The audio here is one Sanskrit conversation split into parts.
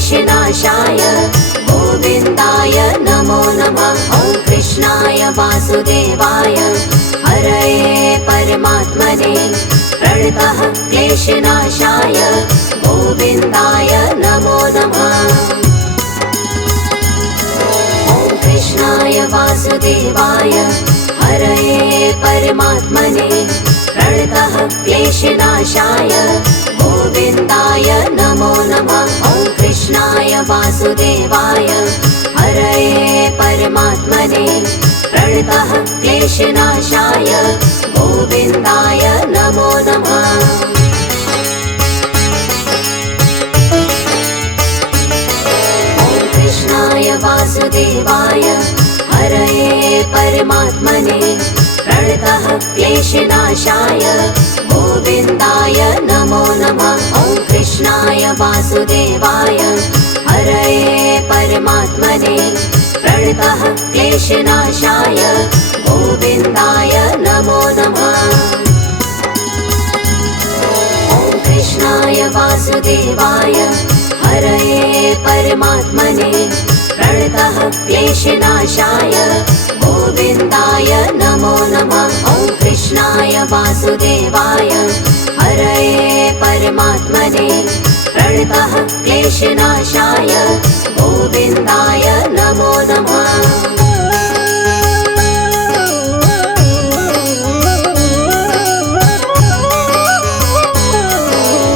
क्लेशनाशाय गोविन्दाय नमो नमः। ॐ कृष्णाय वासुदेवाय हरये परमात्मने प्रणतः क्लेशनाशाय गोविन्दाय नमो नमः। ॐ कृष्णाय वासुदेवाय हरये परमात्मने प्रणतः क्लेशनाशाय गोविन्दाय नमो नमः। ॐ कृष्णाय वासुदेवाय हरये परमात्मने प्रणतः क्लेशनाशाय गोविन्दाय नमो नमः। ॐ कृष्णाय वासुदेवाय हरये परमात्मने प्रणतः क्लेशनाशाय गोविन्दाय नमो नमः। ॐ कृष्णाय वासुदेवाय हरये परमात्मने प्रणतः क्लेशनाशाय गोविन्दाय नमो नमः। ॐ कृष्णाय वासुदेवाय हरये परमात्मने प्रणतः क्लेशनाशाय गोविन्दाय नमो नमः। ॐ कृष्णाय वासुदेवाय हरये परमात्मने प्रणतः क्लेशनाशाय गोविन्दाय नमो नमः।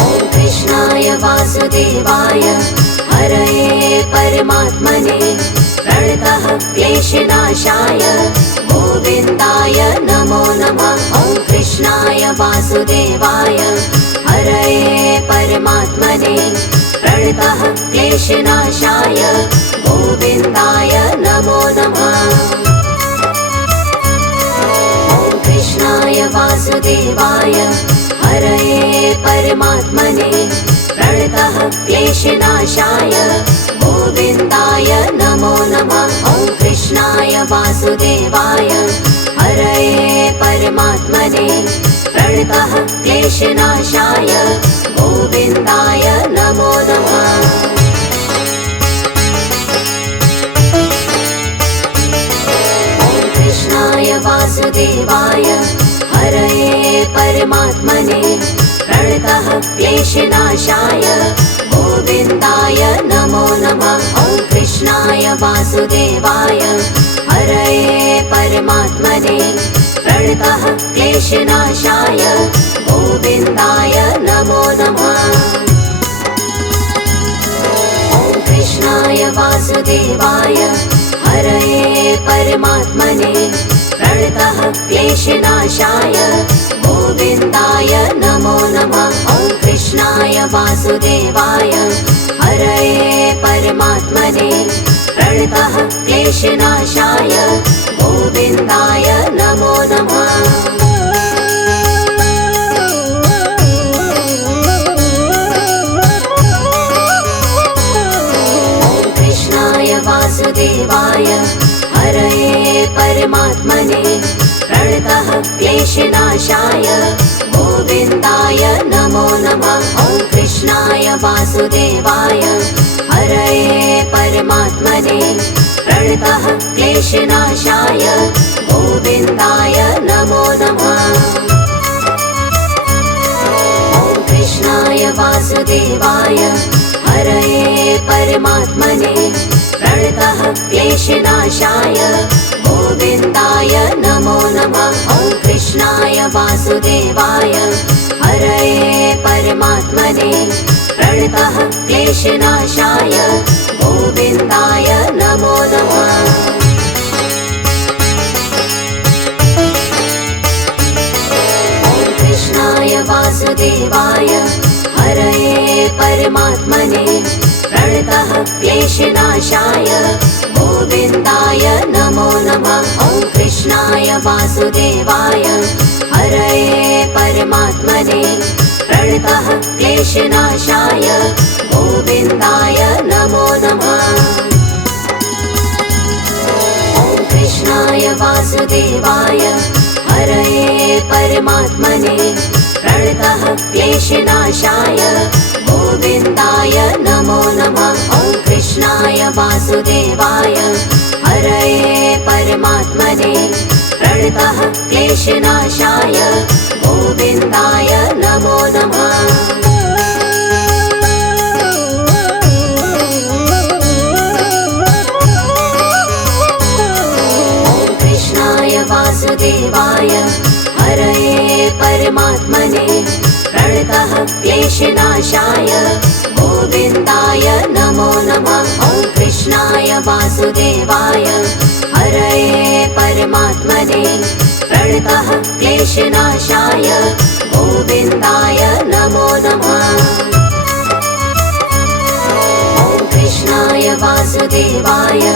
ॐ कृष्णाय वासुदेवाय हरये परमात्मने प्रणतः क्लेशनाशाय गोविन्दाय नमो नमः। ॐ कृष्णाय वासुदेवाय हरये परमात्मने प्रणतः क्लेशनाशाय गोविन्दाय नमो नमः। ॐ कृष्णाय वासुदेवाय हरये परमात्मने प्रणतः क्लेशनाशाय गोविन्दाय नमो नमः। ॐ कृष्णाय वासुदेवाय हरये परमात्मने प्रणतः क्लेशनाशाय गोविन्दाय नमो नमः। ॐ कृष्णाय वासुदेवाय हरये परमात्मने प्रणतः क्लेशनाशाय गोविन्दाय नमो नमः। ॐ कृष्णाय वासुदेवाय हरये परमात्मने प्रणतः क्लेशनाशाय गोविन्दाय नमो नमः। ॐ कृष्णाय वासुदेवाय हरये परमात्मने प्रणतः क्लेशनाशाय गोविन्दाय नमो नमः। ॐ कृष्णाय वासुदेवाय हरये परमात्मने प्रणतः क्लेशनाशाय गोविन्दाय नमो नमः। ॐ कृष्णाय वासुदेवाय हरये परमात्मने प्रणतः क्लेशनाशाय गोविन्दाय नमो नमः। ॐ कृष्णाय वासुदेवाय हरये परमात्मने प्रणतः क्लेशनाशाय गोविन्दाय नमो नमः। ॐ कृष्णाय वासुदेवाय हरये परमात्मने प्रणतः क्लेशनाशाय गोविन्दाय नमो नमः। ॐ कृष्णाय वासुदेवाय हरये परमात्मने प्रणतः क्लेशनाशाय गोविन्दाय नमो नमः। ॐ कृष्णाय वासुदेवाय हरये परमात्मने प्रणतः क्लेशनाशाय गोविन्दाय नमो नमः। ॐ कृष्णाय वासुदेवाय हरये परमात्मने प्रणतः क्लेशनाशाय गोविन्दाय नमो नमः। ॐ कृष्णाय वासुदेवाय हरये परमात्मने प्रणतः क्लेशनाशाय गोविन्दाय नमो नमः। वासुदेवाय हरये परमात्मने प्रणतः क्लेशनाशाय गोविन्दाय नमो नमः। वासुदेवाय हरये परमात्मने प्रणतः क्लेशनाशाय गोविन्दाय नमो नमः। ॐ कृष्णाय वासुदेवाय हरये परमात्मने प्रणतः क्लेशनाशाय गोविन्दाय नमो नमः। ॐ कृष्णाय वासुदेवाय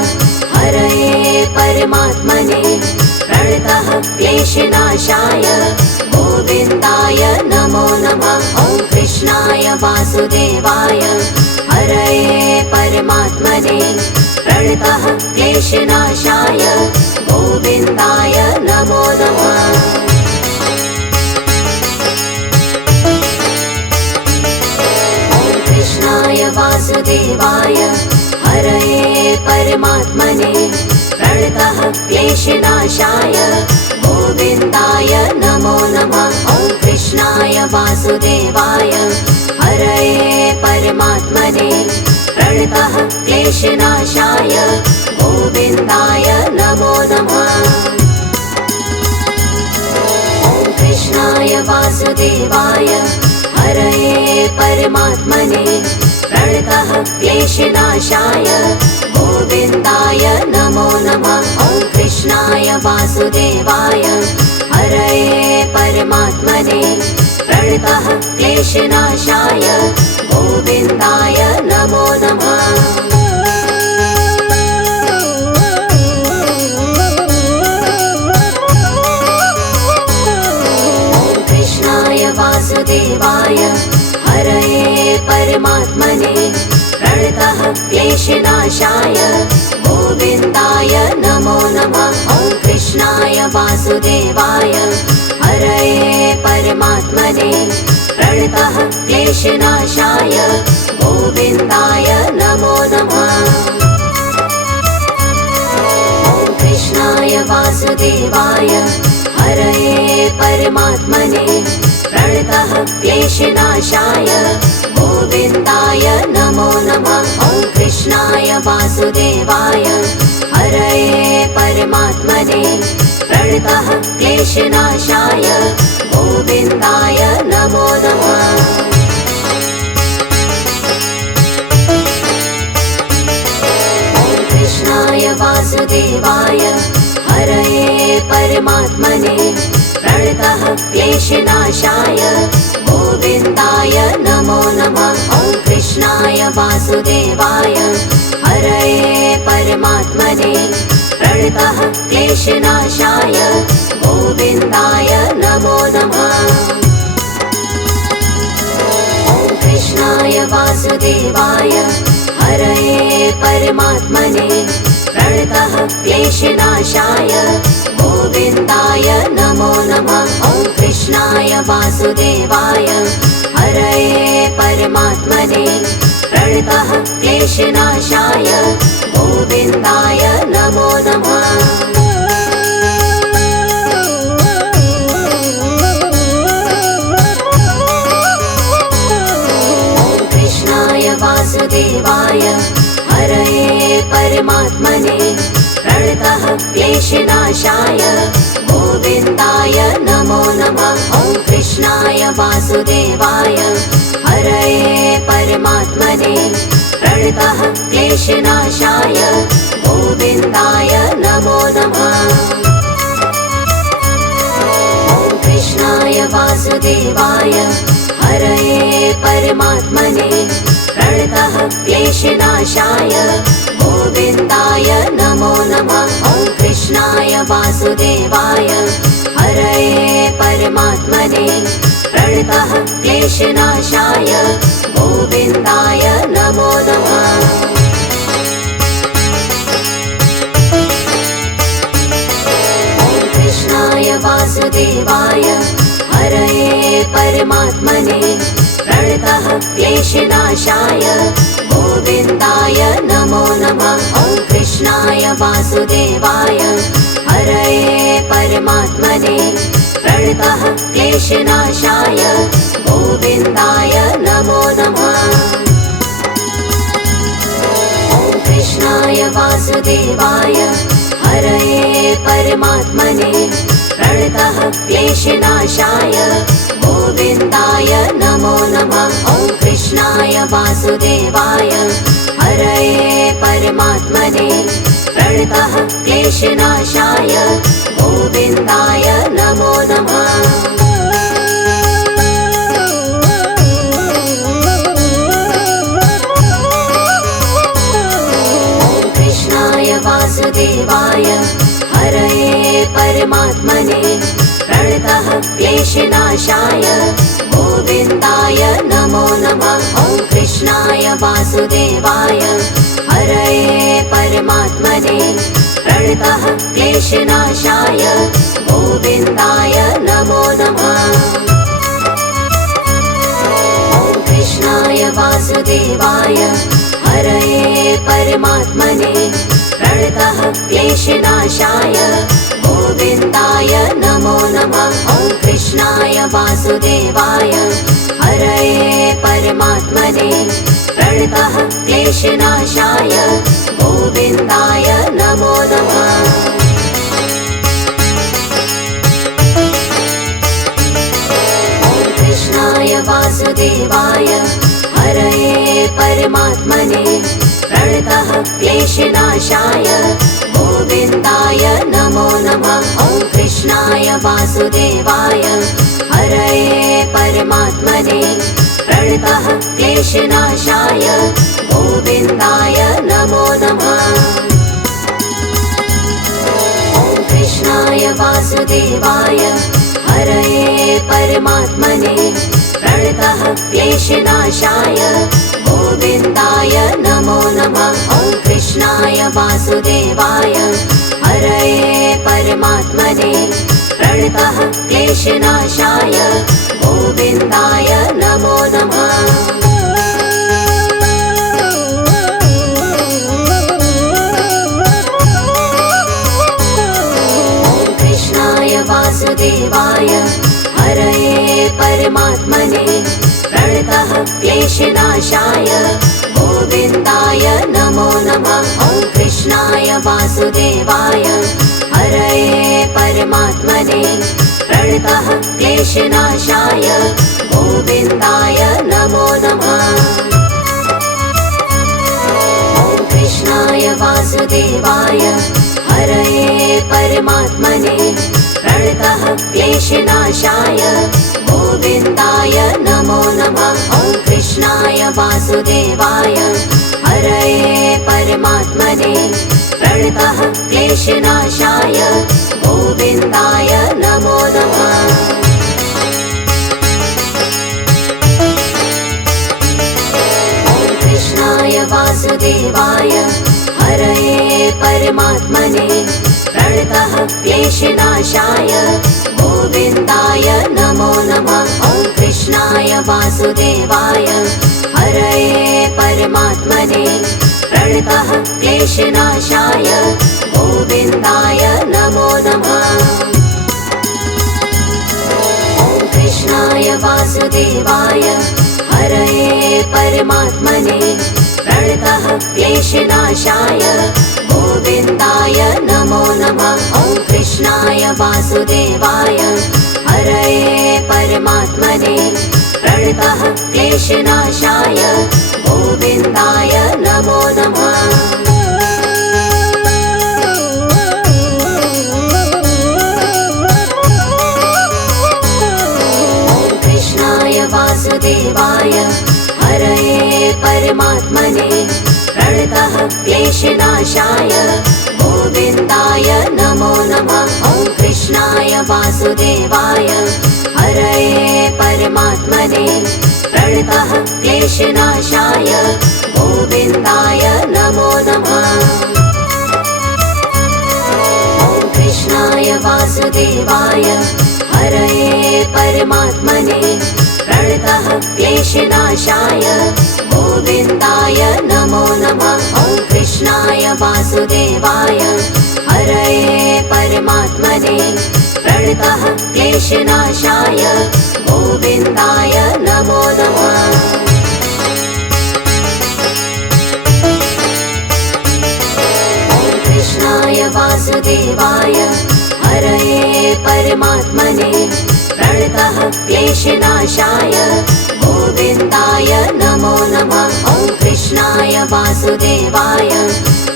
हरये परमात्मने प्रणतः क्लेशनाशाय गोविन्दाय नमो नमः। ॐ कृष्णाय वासुदेवाय हरये परमात्मने प्रणतः क्लेशनाशाय गोविन्दाय नमो नमः। ॐ कृष्णाय वासुदेवाय हरये परमात्मने प्रणतः क्लेशनाशाय गोविन्दाय नमो नमः। ॐ कृष्णाय वासुदेवाय हरये परमात्मने प्रणतः क्लेशनाशाय गोविन्दाय नमो नमः। ॐ कृष्णाय वासुदेवाय हरये परमात्मने प्रणतः क्लेशनाशाय गोविन्दाय नमो नमः। ॐ कृष्णाय वासुदेवाय हरये परमात्मने प्रणतः क्लेशनाशाय गोविन्दाय नमो नमः। ॐ कृष्णाय वासुदेवाय हरये परमात्मने प्रणतः क्लेशनाशाय गोविन्दाय नमो नमः। ॐ कृष्णाय वासुदेवाय हरये परमात्मने प्रणतः क्लेशनाशाय गोविन्दाय नमो नमः। ॐ कृष्णाय वासुदेवाय हरये परमात्मने प्रणतः क्लेशनाशाय गोविन्दाय नमो नमः। ॐ कृष्णाय वासुदेवाय हरये परमात्मने प्रणतः क्लेशनाशाय गोविन्दाय नमो नमः। ॐ कृष्णाय वासुदेवाय हरये परमात्मने प्रणतः क्लेशनाशाय गोविन्दाय नमो नमः। ॐ कृष्णाय वासुदेवाय हरये परमात्मने प्रणतः क्लेशनाशाय गोविन्दाय नमो नमः। ॐ कृष्णाय वासुदेवाय हरये परमात्मने प्रणतः क्लेशनाशाय गोविन्दाय नमो नमः। ॐ कृष्णाय वासुदेवाय हरये परमात्मने प्रणतः क्लेशनाशाय गोविन्दाय नमो नमः। ॐ कृष्णाय वासुदेवाय हरये परमात्मने प्रणतः क्लेशनाशाय गोविन्दाय नमो नमः। ॐ कृष्णाय वासुदेवाय हरये परमात्मने प्रणतः क्लेशनाशाय गोविन्दाय नमो नमः। ॐ कृष्णाय वासुदेवाय हरये परमात्मने प्रणतः क्लेशनाशाय गोविन्दाय नमो नमः। ॐ कृष्णाय वासुदेवाय हरये परमात्मने प्रणतः क्लेशनाशाय गोविन्दाय नमो नमः। ॐ कृष्णाय वासुदेवाय हरये परमात्मने प्रणतः क्लेशनाशाय गोविन्दाय नमो नमः। वासुदेवाय हरये परमात्मने प्रणतः क्लेशनाशाय गोविन्दाय नमो नमः। ॐ कृष्णाय वासुदेवाय हरये परमात्मने प्रणतः क्लेशनाशाय गोविन्दाय नमो नमः। ॐ कृष्णाय वासुदेवाय हरये परमात्मने प्रणतः क्लेशनाशाय गोविन्दाय नमो नमः। ॐ कृष्णाय वासुदेवाय हरये परमात्मने प्रणतः क्लेशनाशाय गोविन्दाय नमो नमः। ॐ कृष्णाय वासुदेवाय हरये परमात्मने प्रणतः क्लेशनाशाय गोविन्दाय नमो नमः। ॐ कृष्णाय वासुदेवाय हरये परमात्मने प्रणतः क्लेशनाशाय गोविन्दाय नमो नमः। ॐ कृष्णाय वासुदेवाय हरये परमात्मने प्रणतः क्लेशनाशाय गोविन्दाय नमो नमः। ॐ कृष्णाय वासुदेवाय हरये परमात्मने प्रणतः क्लेशनाशाय गोविन्दाय नमो नमः। ॐ कृष्णाय वासुदेवाय हरये परमात्मने प्रणतः क्लेशनाशाय गोविन्दाय नमो नमः। ॐ कृष्णाय वासुदेवाय हरये परमात्मने प्रणतः क्लेशनाशाय गोविन्दाय नमो नमः। ॐ कृष्णाय वासुदेवाय हरये परमात्मने प्रणतः क्लेशनाशाय गोविन्दाय नमो नमः। ॐ कृष्णाय वासुदेवाय हरये परमात्मने प्रणतः क्लेशनाशाय गोविन्दाय नमो नमः। ॐ कृष्णाय वासुदेवाय हरये परमात्मने प्रणतः क्लेशनाशाय गोविन्दाय नमो नमः। ॐ कृष्णाय वासुदेवाय हरये परमात्मने प्रणतः क्लेशनाशाय गोविन्दाय नमो नमः। ॐ कृष्णाय वासुदेवाय हरये परमात्मने प्रणतः क्लेशनाशाय गोविन्दाय नमो नमः। ॐ कृष्णाय वासुदेवाय हरये परमात्मने प्रणतः क्लेशनाशाय गोविन्दाय नमो नमः। ॐ कृष्णाय वासुदेवाय हरये परमात्मने प्रणतः क्लेशनाशाय गोविन्दाय नमो नमः। ॐ कृष्णाय वासुदेवाय हरये परमात्मने प्रणतः क्लेशनाशाय गोविन्दाय नमो नमः। ॐ कृष्णाय वासुदेवाय हरये परमात्मने प्रणतः क्लेशनाशाय गोविन्दाय नमो नमः। ॐ कृष्णाय वासुदेवाय हरये परमात्मने प्रणतः क्लेशनाशाय गोविन्दाय नमो नमः। ॐ कृष्णाय वासुदेवाय हरये परमात्मने प्रणतः क्लेशनाशाय गोविन्दाय नमो नमः। ॐ कृष्णाय वासुदेवाय हरये परमात्मने प्रणतः क्लेशनाशाय गोविन्दाय नमो नमः। ॐ कृष्णाय कृष्णाय वासुदेवाय हरये परमात्मने प्रणतः क्लेशनाशाय गोविन्दाय नमो नमः। कृष्णाय वासुदेवाय हरये परमात्मने प्रणतः क्लेशनाशाय गोविन्दाय नमो नमः। ॐ कृष्णाय वासुदेवाय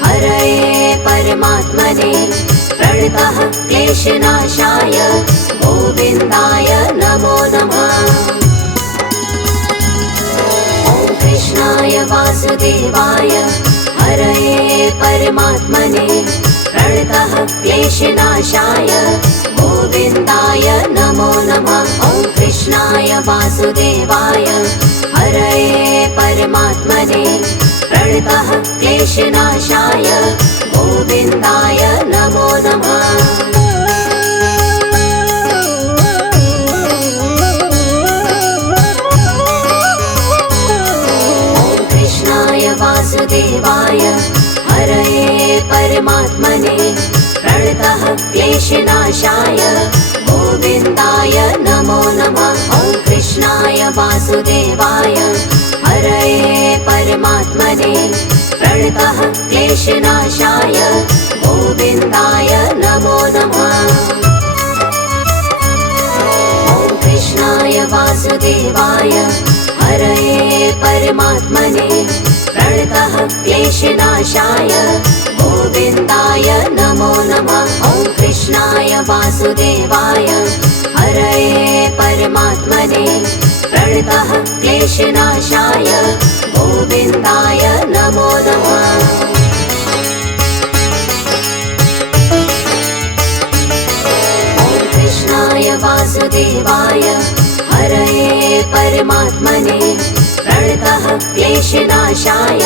हरये परमात्मने प्रणतः क्लेशनाशाय गोविन्दाय नमो नमः। ॐ कृष्णाय वासुदेवाय हरये परमात्मने प्रणतः क्लेशनाशाय गोविन्दाय नमो नमः। ॐ कृष्णाय वासुदेवाय हरये परमात्मने प्रणतः क्लेशनाशाय गोविन्दाय नमो नमः। वासुदेवाय हरये परमात्मने प्रणतः क्लेशनाशाय गोविन्दाय नमो नमः। ॐ कृष्णाय वासुदेवाय हरये परमात्मने प्रणतः क्लेशनाशाय गोविन्दाय नमो नमः। ॐ कृष्णाय वासुदेवाय हरये परमात्मने प्रणतः क्लेशनाशाय गोविन्दाय नमो नमः। ॐ कृष्णाय वासुदेवाय हरये परमात्मने प्रणतः क्लेशनाशाय गोविन्दाय नमो नमः। ॐ कृष्णाय वासुदेवाय हरये परमात्मने प्रणतः क्लेशनाशाय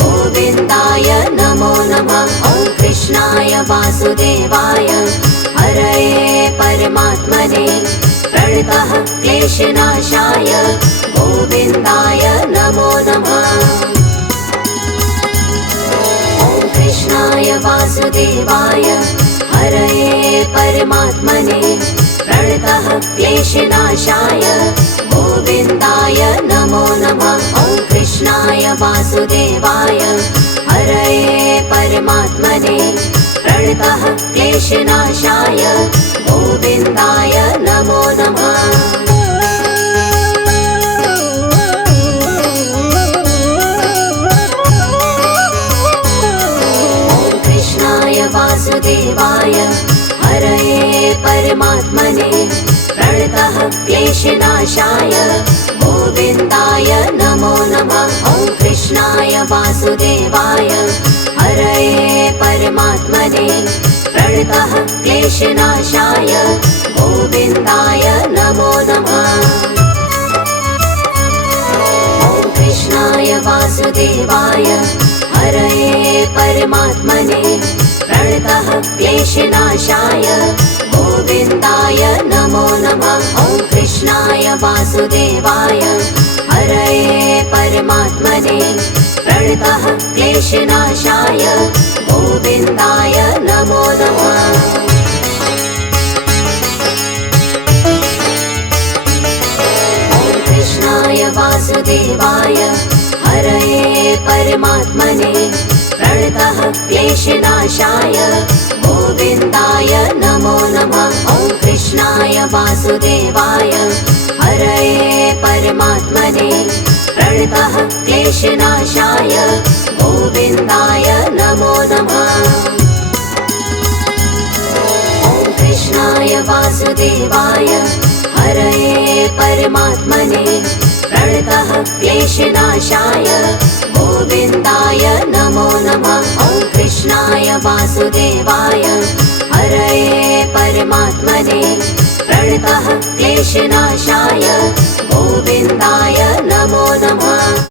गोविन्दाय नमो नमः। ॐ कृष्णाय वासुदेवाय हरये परमात्मने प्रणतः क्लेशनाशाय गोविन्दाय नमो नमः। ॐ कृष्णाय वासुदेवाय हरये परमात्मने प्रणतः क्लेशनाशाय गोविन्दाय नमो नमः। ॐ कृष्णाय वासुदेवाय हरये परमात्मने प्रणतः क्लेशनाशाय गोविन्दाय नमो नमः। ॐ कृष्णाय वासुदेवाय हरये परमात्मने प्रणतः क्लेशनाशाय गोविन्दाय नमो नमः। ॐ कृष्णाय वासुदेवाय हरये परमात्मने प्रणतः क्लेशनाशाय गोविन्दाय नमो नमः। ॐ कृष्णाय वासुदेवाय हरये परमात्मने प्रणतः क्लेशनाशाय गोविन्दाय नमो नमः। ॐ कृष्णाय वासुदेवाय हरये परमात्मने प्रणतः क्लेशनाशाय गोविन्दाय नमो नमः। ॐ कृष्णाय वासुदेवाय हरये परमात्मने प्रणतः क्लेशनाशाय गोविन्दाय नमो नमः। ॐ कृष्णाय वासुदेवाय हरये परमात्मने प्रणतः क्लेशनाशाय गोविन्दाय नमो नमः। ॐ कृष्णाय वासुदेवाय हरये परमात्मने प्रणतः क्लेशनाशाय गोविन्दाय नमो नमः। ॐ कृष्णाय वासुदेवाय हरये परमात्मने प्रणतः क्लेशनाशाय गोविन्दाय नमो नमः।